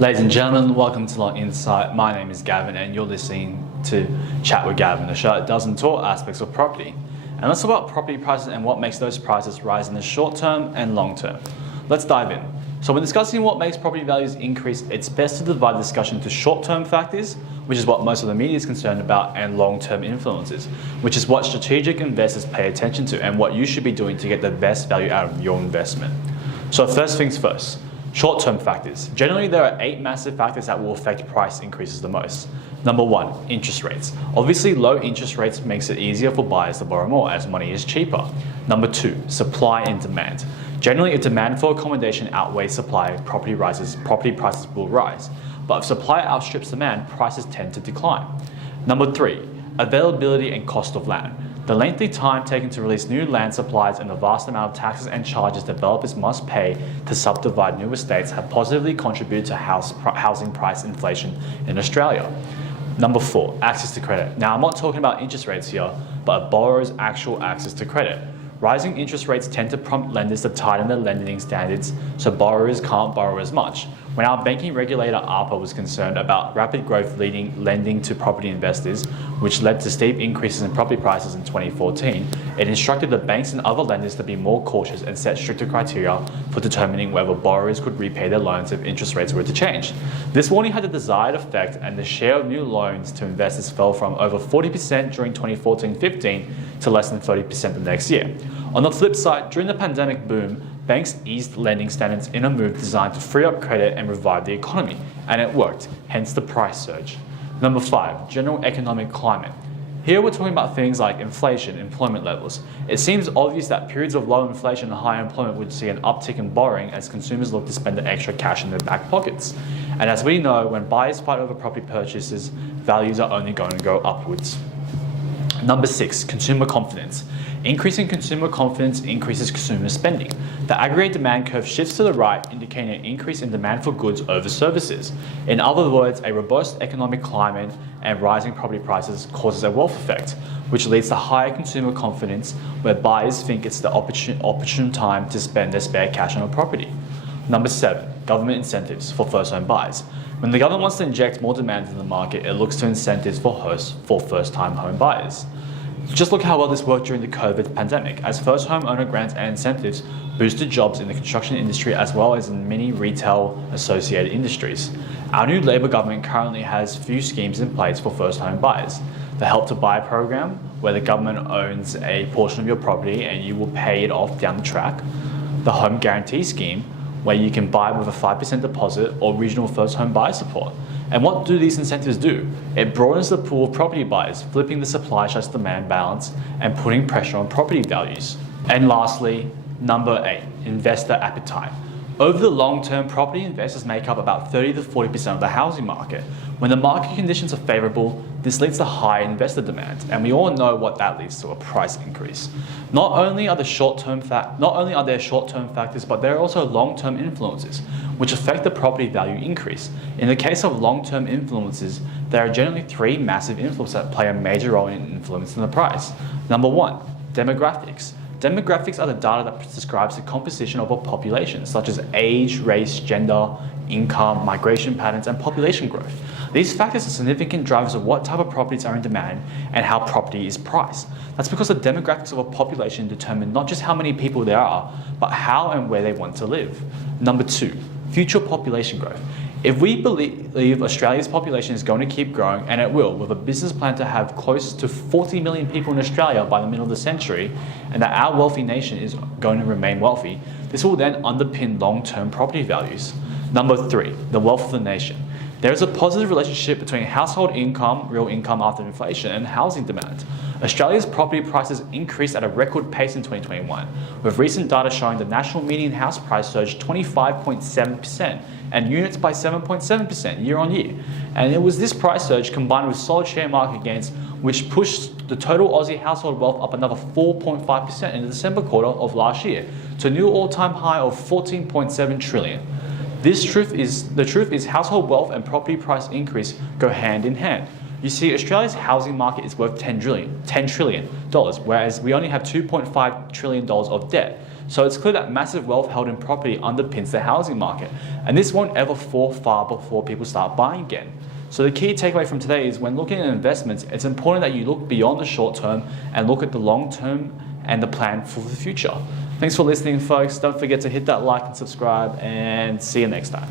Ladies and gentlemen, welcome to Long Insight. My name is Gavin and you're listening to Chat with Gavin, a show that does all aspects of property. And let's talk about property prices and what makes those prices rise in the short term and long term. Let's dive in. So when discussing what makes property values increase, it's best to divide the discussion into short-term factors, which is what most of the media is concerned about, and long-term influences, which is what strategic investors pay attention to and what you should be doing to get the best value out of your investment. So first things first, short-term factors. Generally, there are 8 massive factors that will affect price increases the most. Number 1, interest rates. Obviously, low interest rates makes it easier for buyers to borrow more as money is cheaper. Number 2, supply and demand. Generally, if demand for accommodation outweighs supply, property prices will rise. But if supply outstrips demand, prices tend to decline. Number 3, availability and cost of land. The lengthy time taken to release new land supplies and the vast amount of taxes and charges developers must pay to subdivide new estates have positively contributed to housing price inflation in Australia. Number 4, access to credit. Now, I'm not talking about interest rates here, but a borrower's actual access to credit. Rising interest rates tend to prompt lenders to tighten their lending standards so borrowers can't borrow as much. When our banking regulator APRA was concerned about rapid growth lending to property investors, which led to steep increases in property prices in 2014, it instructed the banks and other lenders to be more cautious and set stricter criteria for determining whether borrowers could repay their loans if interest rates were to change. This warning had the desired effect, and the share of new loans to investors fell from over 40% during 2014-15 to less than 30% the next year. On the flip side, during the pandemic boom, banks eased lending standards in a move designed to free up credit and revive the economy, and it worked, hence the price surge. Number 5, general economic climate. Here we're talking about things like inflation, employment levels. It seems obvious that periods of low inflation and high employment would see an uptick in borrowing as consumers look to spend the extra cash in their back pockets. And as we know, when buyers fight over property purchases, values are only going to go upwards. Number 6, consumer confidence. Increasing consumer confidence increases consumer spending. The aggregate demand curve shifts to the right, indicating an increase in demand for goods over services. In other words, a robust economic climate and rising property prices causes a wealth effect, which leads to higher consumer confidence, where buyers think it's the opportune time to spend their spare cash on a property. Number 7, government incentives for first-home buyers. When the government wants to inject more demand into the market, it looks to incentives for first-time home buyers. Just look how well this worked during the COVID pandemic, as first homeowner grants and incentives boosted jobs in the construction industry as well as in many retail-associated industries. Our new Labor government currently has few schemes in place for first home buyers. The Help to Buy program, where the government owns a portion of your property and you will pay it off down the track. The Home Guarantee Scheme, where you can buy with a 5% deposit, or regional first home buyer support. And what do these incentives do? It broadens the pool of property buyers, flipping the supply/demand balance and putting pressure on property values. And lastly, number 8, investor appetite. Over the long term, property investors make up about 30 to 40% of the housing market. When the market conditions are favorable, this leads to high investor demand, and we all know what that leads to, a price increase. Not only are there short-term factors, but there are also long-term influences, which affect the property value increase. In the case of long-term influences, there are generally 3 massive influences that play a major role in influencing the price. Number 1, demographics. Demographics are the data that describes the composition of a population, such as age, race, gender, income, migration patterns, and population growth. These factors are significant drivers of what type of properties are in demand and how property is priced. That's because the demographics of a population determine not just how many people there are, but how and where they want to live. Number 2, future population growth. If we believe Australia's population is going to keep growing, and it will, with a business plan to have close to 40 million people in Australia by the middle of the century, and that our wealthy nation is going to remain wealthy, this will then underpin long-term property values. Number 3, the wealth of the nation. There is a positive relationship between household income, real income after inflation, and housing demand. Australia's property prices increased at a record pace in 2021, with recent data showing the national median house price surged 25.7% and units by 7.7% year on year. And it was this price surge combined with solid share market gains which pushed the total Aussie household wealth up another 4.5% in the December quarter of last year to a new all-time high of 14.7 trillion. The truth is household wealth and property price increase go hand in hand. You see, Australia's housing market is worth $10 trillion, whereas we only have $2.5 trillion of debt. So it's clear that massive wealth held in property underpins the housing market, and this won't ever fall far before people start buying again. So the key takeaway from today is when looking at investments, it's important that you look beyond the short term and look at the long term and the plan for the future. Thanks for listening, folks. Don't forget to hit that like and subscribe, and see you next time.